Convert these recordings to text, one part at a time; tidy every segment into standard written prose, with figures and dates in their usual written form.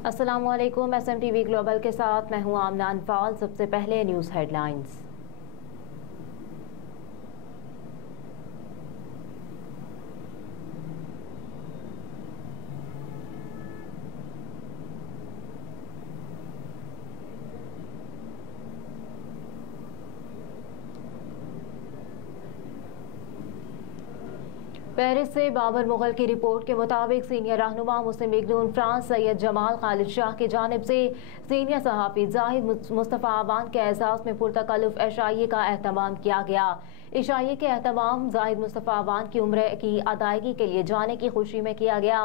अस्सलामुअलैकुम। SMTV global के साथ मैं हूं आमना अनफाल। सबसे पहले न्यूज़ हेडलाइंस। पेरिस से बाबर मुगल की रिपोर्ट के मुताबिक सीनियर रहनुमा मुस्लिम लीग नून फ्रांस सैयद जमाल खालिद शाह की जानिब से सीनियर सहाफ़ी जाहिद मुस्तफ़ा अवान के एहसास में पुरतकल्लुफ़ इशाइये का एहतमाम किया गया। इशाइये के एहतमाम जाहिद मुस्तफ़ा अवान की उम्र की अदायगी के लिए जाने की खुशी में किया गया।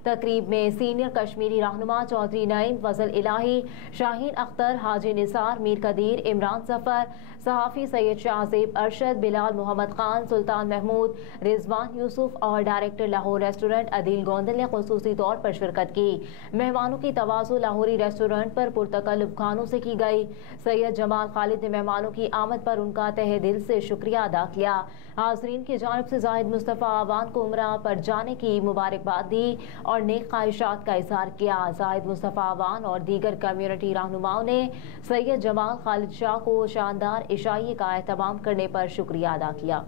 तकरीब में सीनियर कश्मीरी रहनुमा चौधरी नईम, फजल इलाही, शाहीन अख्तर, हाजी निसार, मीर कदीर, इमरान सफ़र, सहाफ़ी सैयद शाहजेब अरशद, बिलाल मोहम्मद खान, सुल्तान महमूद, रिजवान यूसुफ और डायरेक्टर लाहौर रेस्टोरेंट अदील गोंदल ने खुसूसी तौर पर शिरकत की। मेहमानों की तवाज़ु लाहौरी रेस्टोरेंट पर पुरतकल्लुफ़ खानों से की गई। सैयद जमाल खालिद ने मेहमानों की आमद पर उनका तहे दिल से शुक्रिया अदा किया। हाज़रीन की जानिब से जाहिद मुस्तफ़ा अवान को उम्रा पर जाने की मुबारकबाद दी और नेक ख्वाहिशात का इज़हार किया। जाहिद मुस्तफ़ा अवान और दीगर कम्युनिटी रहनुमाओं ने सैयद जमाल खालिद शाह को शानदार इशाइये का एहतमाम करने पर शुक्रिया अदा किया।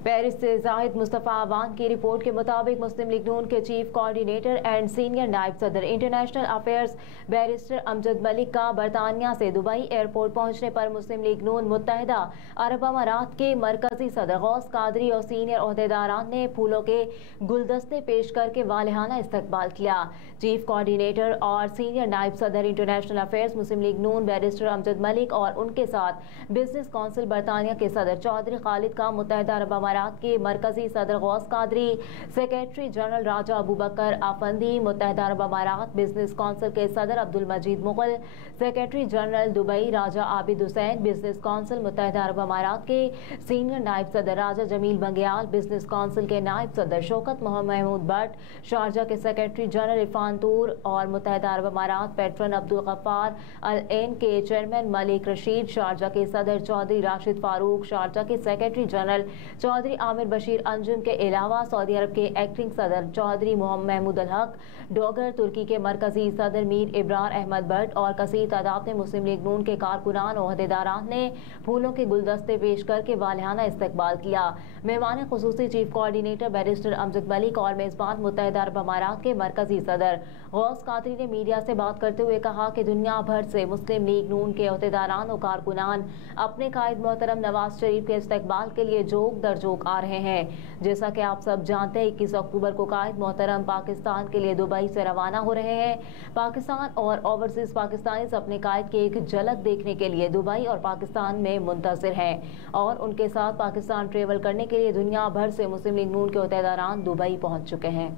पेरिस से जाहिद मुस्तफ़ा अवान की रिपोर्ट के मुताबिक मुस्लिम लीग नून के चीफ कोऑर्डिनेटर एंड सीनियर नायब सदर international affairs barrister Amjad Malik का बरतानिया से दुबई एयरपोर्ट पहुंचने पर मुस्लिम लीग नून मुत्तहिदा अरब अमारात के मरकजी सदर गौस कादरी और सीनियर ओहदेदारान ने फूलों के गुलदस्ते पेश करके वालिहाना इस्तकबाल किया। चीफ कोऑर्डिनेटर और सीनियर नायब सदर इंटरनेशनल अफेयर्स मुस्लिम लीग नून बैरिस्टर अमजद मलिक और उनके साथ बिजनेस काउंसिल बरतानिया के सदर चौधरी खालिद का मुत्तहिदा अरब अमारात के मरकजी सदर गौस कादरी, सेक्रेटरी जनरल राजा अबू बकर आफंदी, मुत्तहिदा अरब अमारात बिजनेस काउंसिल के सदर अब्दुल मजीद मुगल, सेक्रेटरी जनरल दुबई राजा आबिद हुसैन, बिजनेस काउंसिल मुत्तहिदा अरब अमारात के सीनियर नायब सदर राजा जमील बंगयाल, बिजनेस काउंसिल के नायब सदर शौकत महमूद भट्ट, शारजा के सेक्रेटरी जनरल इरफान तूर और मुत्तहिदा अरब अमारात पेट्रन अब्दुल गफ्फार अल एन के चेयरमैन मलिक रशीद, शारजा के सदर चौधरी राशिद फारूक, शारजा के सेक्रेटरी जनरल चौधरी आमिर बशीर अंजुम के अलावा सऊदी अरब के एक्टिंग सदर चौधरी महमूद अल हक डोगर, तुर्की के मरकजी सदर मीर इब्रार अहमद भट्ट और कसीर तादाद में मुस्लिम लीग नून के कारकुनान और ओहदेदारान ने फूलों के गुलदस्ते पेश करके वालिहाना इस्तकबाल किया। मेहमान खुसूसी chief coordinator barrister Amjad Malik और मेजबान मुत्तहिदा अरब अमारात के मरकजी सदर गौस कादरी ने मीडिया से बात करते हुए कहा कि दुनिया भर से मुस्लिम लीग नून के ओहदेदारान और कारकुनान अपने कायद मोहतरम नवाज शरीफ के इस्तकबाल के लिए जोक दर जोक आ रहे हैं। जैसा कि आप सब जानते हैं 21 अक्टूबर को कायद मोहतरम पाकिस्तान के लिए दुबई से रवाना हो रहे हैं। पाकिस्तान और ओवरसीज पाकिस्तानीज अपने कायद की एक झलक देखने के लिए दुबई और पाकिस्तान में मुंतज़िर हैं और उनके साथ पाकिस्तान ट्रेवल करने के लिए दुनिया भर से मुस्लिम लीग नून के ओहदेदारान दुबई पहुंच चुके हैं।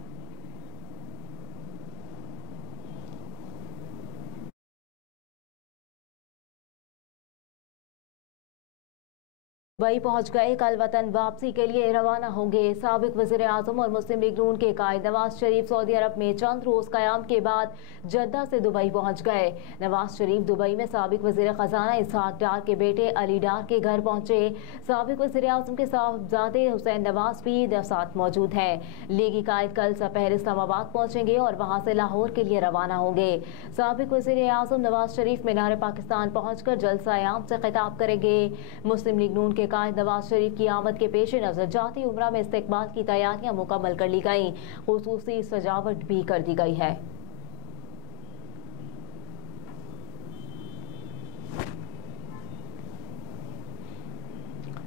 दुबई पहुंच गए, कल वतन वापसी के लिए रवाना होंगे। साबिक वज़ीर आज़म और मुस्लिम लीग नून के कायद नवाज शरीफ सऊदी अरब में चंद रोज कयाम के बाद जद्दा से दुबई पहुंच गए। नवाज शरीफ दुबई में साबिक वज़ीर खजाना इसहाक डार के बेटे अली डार के घर पहुंचे। साबिक वज़ीर आज़म के साहबजादे हुसैन नवाज भी साथ मौजूद हैं। लीगी कायद कल सपहर इस्लामाबाद पहुंचेंगे और वहां से लाहौर के लिए रवाना होंगे। साबिक वज़ीर आज़म नवाज शरीफ मीनार पाकिस्तान पहुंचकर जलसा-ए-आम से खिताब करेंगे। मुस्लिम लीग नून के कायद नवाज शरीफ की आमद के पेश नजर जाती उम्रा में इस्तकबाल की तैयारियां मुकम्मल कर ली गई, खुसूसी सजावट भी कर दी गई है।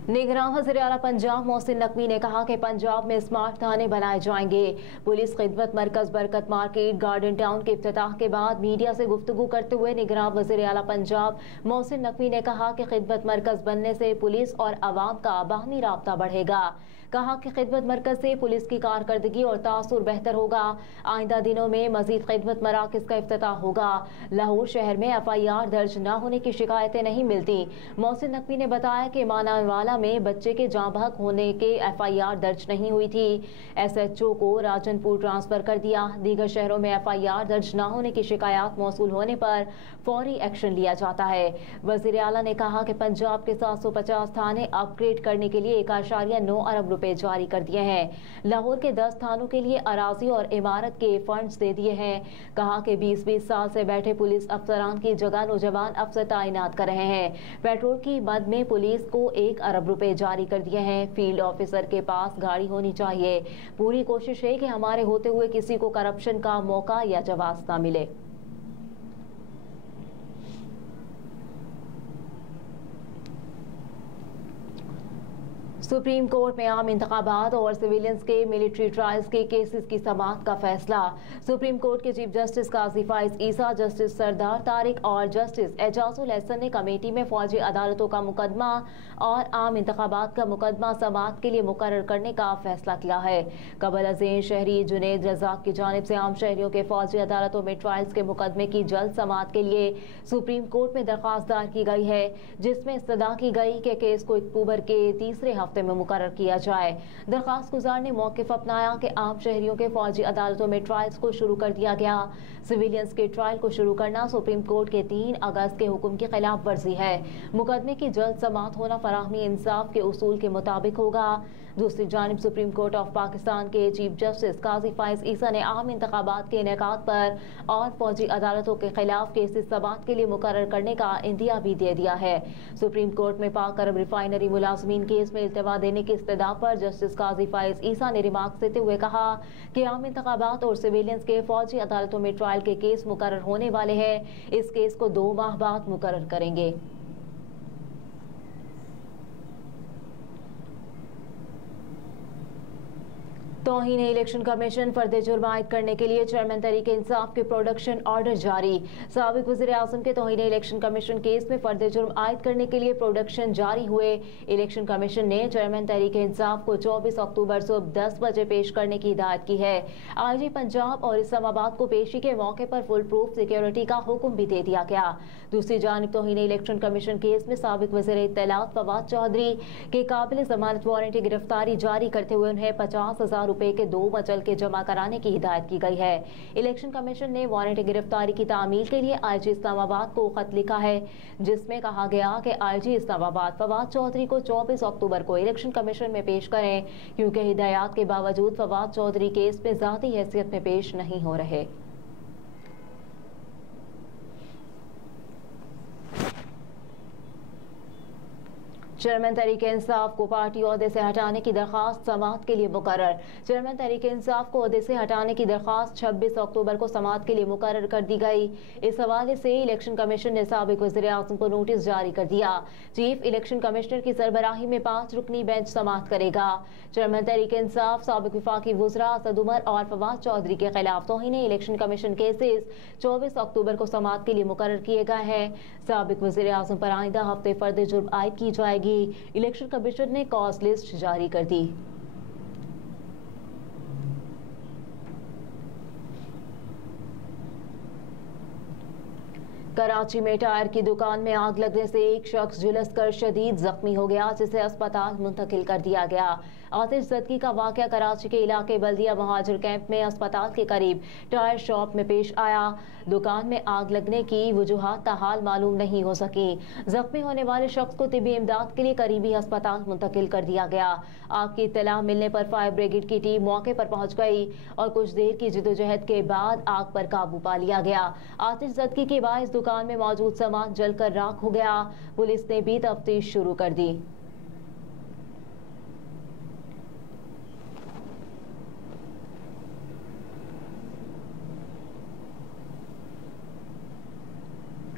निगरान वज़ीर आला पंजाब मोहसिन नकवी ने कहा कि पंजाब में स्मार्ट थाने बनाए जाएंगे। पुलिस खिदमत मरकज बरकत मार्केट गार्डन टाउन के इफ्तिताह के बाद मीडिया से गुफ्तगू करते हुए निगरान वज़ीर आला पंजाब मोहसिन नकवी ने कहा कि खिदमत मरकज बनने से पुलिस और आवाम का बाहमी राब्ता बढ़ेगा। कहा कि खिदमत मरकज से पुलिस की कारकर्दगी और तासुर बेहतर होगा। आइंदा दिनों में मजीद खिदमत मराकज का इफ्तिताह होगा। लाहौर शहर में FIR दर्ज न होने की शिकायतें नहीं मिलती। मोहसिन नकवी ने बताया कि मानावाला वजीरियाला में बच्चे के जाँ बहक होने के FIR दर्ज नहीं हुई थी। SHO को राजनपुर ट्रांसफर कर दिया। दीगर शहरों में FIR दर्ज न होने की शिकायत मौसूल होने पर फौरी एक्शन लिया जाता है। वजीरियाला ने कहा कि पंजाब के 750 थाने अपग्रेड करने के लिए 1.9 अरब रुपए जारी कर दिए हैं। लाहौर के 10 थानों के लिए अराजी और इमारत के फंड्स दे दिए हैं। कहा कि 20-20 साल से बैठे पुलिस अफसरान की जगह नौजवान अफसर तैनात कर रहे हैं। पेट्रोल की मद में पुलिस को 1 अरब रुपए जारी कर दिए हैं। फील्ड ऑफिसर के पास गाड़ी होनी चाहिए। पूरी कोशिश है कि हमारे होते हुए किसी को करप्शन का मौका या जवाब न मिले। सुप्रीम कोर्ट में आम इंतखाबात और सिविलियंस के मिलिट्री ट्रायल्स के केसेस की समाअत का फैसला। सुप्रीम कोर्ट के चीफ जस्टिस काजी फाइज ईसा, जस्टिस सरदार तारिक और जस्टिस एजाजुल एहसन ने कमेटी में फौजी अदालतों का मुकदमा और आम इंतखाबात का मुकदमा समाअत के लिए मुकर्रर करने का फैसला किया है। कबल अज़ीम शहरी जुनेद रज़ाक की जानिब से आम शहरियों के फौजी अदालतों में ट्रायल्स के मुकदमे की जल्द समाअत के लिए सुप्रीम कोर्ट में दरख्वास्त दायर की गई है, जिसमें इस्तदा की गई कि केस को अक्टूबर के तीसरे हफ्ते में मुकर्रर किया जाए। दरखास्त गुजार ने मौक़िफ़ अपनाया कि आम शहरियों के फौजी अदालतों में ट्रायल्स को शुरू कर दिया गया। सिविलियंस के ट्रायल को शुरू करना सुप्रीम कोर्ट के 3 अगस्त के हुक्म की खिलाफ वर्जी है। मुकदमे की जल्द समाअत होना फराहमी इंसाफ के उसूल के मुताबिक होगा। दूसरी जानिब सुप्रीम कोर्ट ऑफ पाकिस्तान के चीफ जस्टिस काजी फाइज ईसा ने आम इंतखाबात के इनेकाद पर और फौजी अदालतों के खिलाफ केसेस समाअत के लिए मुकर्रर करने का इंदिया भी दे दिया है। सुप्रीम कोर्ट में पाक अरब रिफाइनरी मुलाजमीन केस में इल्तवा देने की इस्तदा पर जस्टिस काजी फाइज ईसा ने रिमार्क देते हुए कहा कि आम इंतखाबात और सिविलियंस के फौजी अदालतों में ट्रायल के केस मुकर्रर होने वाले हैं। इस केस को 2 माह बाद मुकर्रर करेंगे। तौहीन इलेक्शन कमीशन फर्द जुर्म आयद करने के लिए चेयरमैन तहरीक इंसाफ के प्रोडक्शन ऑर्डर जारी। साबिक वज़ीर आज़म के तौहीन इलेक्शन कमीशन केस में फर्द जुर्म आयद करने के लिए प्रोडक्शन जारी हुए। इलेक्शन कमीशन ने चेयरमैन तहरीक इंसाफ को 24 अक्टूबर सुबह 10 बजे पेश करने की हिदायत की है। IG पंजाब और इस्लामाबाद को पेशी के मौके पर फुल प्रूफ सिक्योरिटी का हुक्म भी दे दिया गया। दूसरी जानिब तौहीन इलेक्शन कमीशन केस में साबिक वज़ीर इत्तलात फवाद चौधरी के काबिल ज़मानत वारंटी गिरफ्तारी जारी करते हुए उन्हें 50,000 रुपए के 2 मचल के जमा कराने की हिदायत की गई है। इलेक्शन कमीशन ने वारंट गिरफ्तारी की तामील के लिए IG इस्लामाबाद को खत लिखा है, जिसमें कहा गया कि IG इस्लामाबाद फवाद चौधरी को 24 अक्टूबर को इलेक्शन कमीशन में पेश करें, क्योंकि हिदायत के बावजूद फवाद चौधरी केस में ज़ाती हैसियत में पेश नहीं हो रहे। चेयरमैन तहरीक इंसाफ को पार्टी ओहदे से हटाने की दरख्वास्त समाअत के लिए मुकर्रर। चेयरमैन तहरीक इंसाफ को ओहदे से हटाने की दरख्वास्त 26 अक्टूबर को समाअत के लिए मुकर्रर कर दी गई। इस हवाले से इलेक्शन कमीशन ने साबिक वज़ीर आज़म को नोटिस जारी कर दिया। चीफ इलेक्शन कमिश्नर की सरबराही में 5 रुकनी बेंच समाअत करेगा। चेयरमैन तहरीक इंसाफ, साबिक वफाकी वज़रा असद उमर और फवाद चौधरी के खिलाफ तौहीन इलेक्शन कमीशन केसेस 24 अक्टूबर को समाअत के लिए मुकर्रर किए गए हैं। साबिक वज़ीर आज़म पर आइंदा हफ्ते फर्द जुर्म आयद की जाएगी। इलेक्शन कमीशन ने कॉज लिस्ट जारी कर दी। कराची में टायर की दुकान में आग लगने से एक शख्स झुलसकर शदीद जख्मी हो गया, जिसे अस्पताल मुंतकिल कर दिया गया। आतिश ज़दगी का वाक़या कराची के इलाके बल्दिया महाजिर कैंप में अस्पताल के करीब टायर शॉप में पेश आया। दुकान में आग लगने की वजूहात ताहाल मालूम नहीं हो सकी। जख्मी होने वाले शख्स को तिब्बी इमदाद के लिए करीबी अस्पताल मुंतकिल कर दिया गया। आग की इत्तला मिलने पर फायर ब्रिगेड की टीम मौके पर पहुंच गई और कुछ देर की जिदोजहद के बाद आग पर काबू पा लिया गया। आतिश ज़दगी के बायस दुकान में मौजूद सामान जलकर राख हो गया। पुलिस ने भी तफ्तीश शुरू कर दी।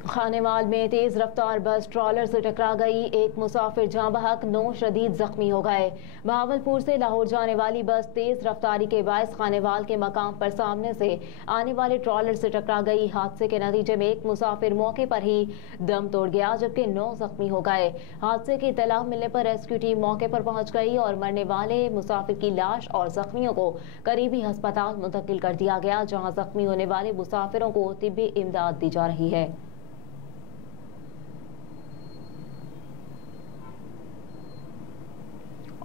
खानेवाल में तेज रफ्तार बस ट्रॉलर से टकरा गई। एक मुसाफिर जाँ बहक, 9 शदीद जख्मी हो गए। बहावलपुर से लाहौर जाने वाली बस तेज रफ्तारी के बायस खानेवाल के मकाम पर सामने से आने वाले ट्रॉलर से टकरा गई। हादसे के नतीजे में एक मुसाफिर मौके पर ही दम तोड़ गया, जबकि 9 जख्मी हो गए। हादसे की इत्तला मिलने पर रेस्क्यू टीम मौके पर पहुंच गई और मरने वाले मुसाफिर की लाश और जख्मियों को करीबी अस्पताल मुंतकिल कर दिया गया, जहाँ जख्मी होने वाले मुसाफिरों को तिब्बी इमदाद दी जा रही है।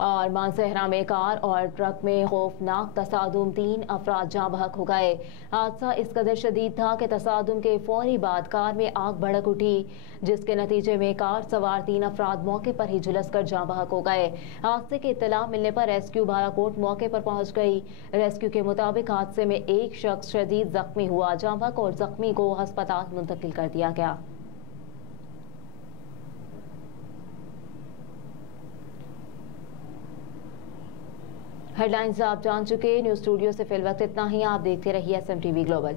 और मानसहरा में कार और ट्रक में खौफनाक तसादुम, 3 अफराद जाँ बहक हो गए। हादसा इस कदर शदीद था कि तसादुम के फौरी बाद कार में आग भड़क उठी, जिसके नतीजे में कार सवार 3 अफराद मौके पर ही झुलस कर जाँ बहक हो गए। हादसे की इत्तला मिलने पर रेस्क्यू बालाकोट मौके पर पहुंच गई। रेस्क्यू के मुताबिक हादसे में एक शख्स शदीद जख्मी हुआ। जाँ बहक और जख्मी को अस्पताल मुंतकिल कर दिया गया। हेडलाइंस आप जान चुके। न्यूज़ स्टूडियो से फिल वक्त इतना ही। आप देखते रहिए SMTV ग्लोबल।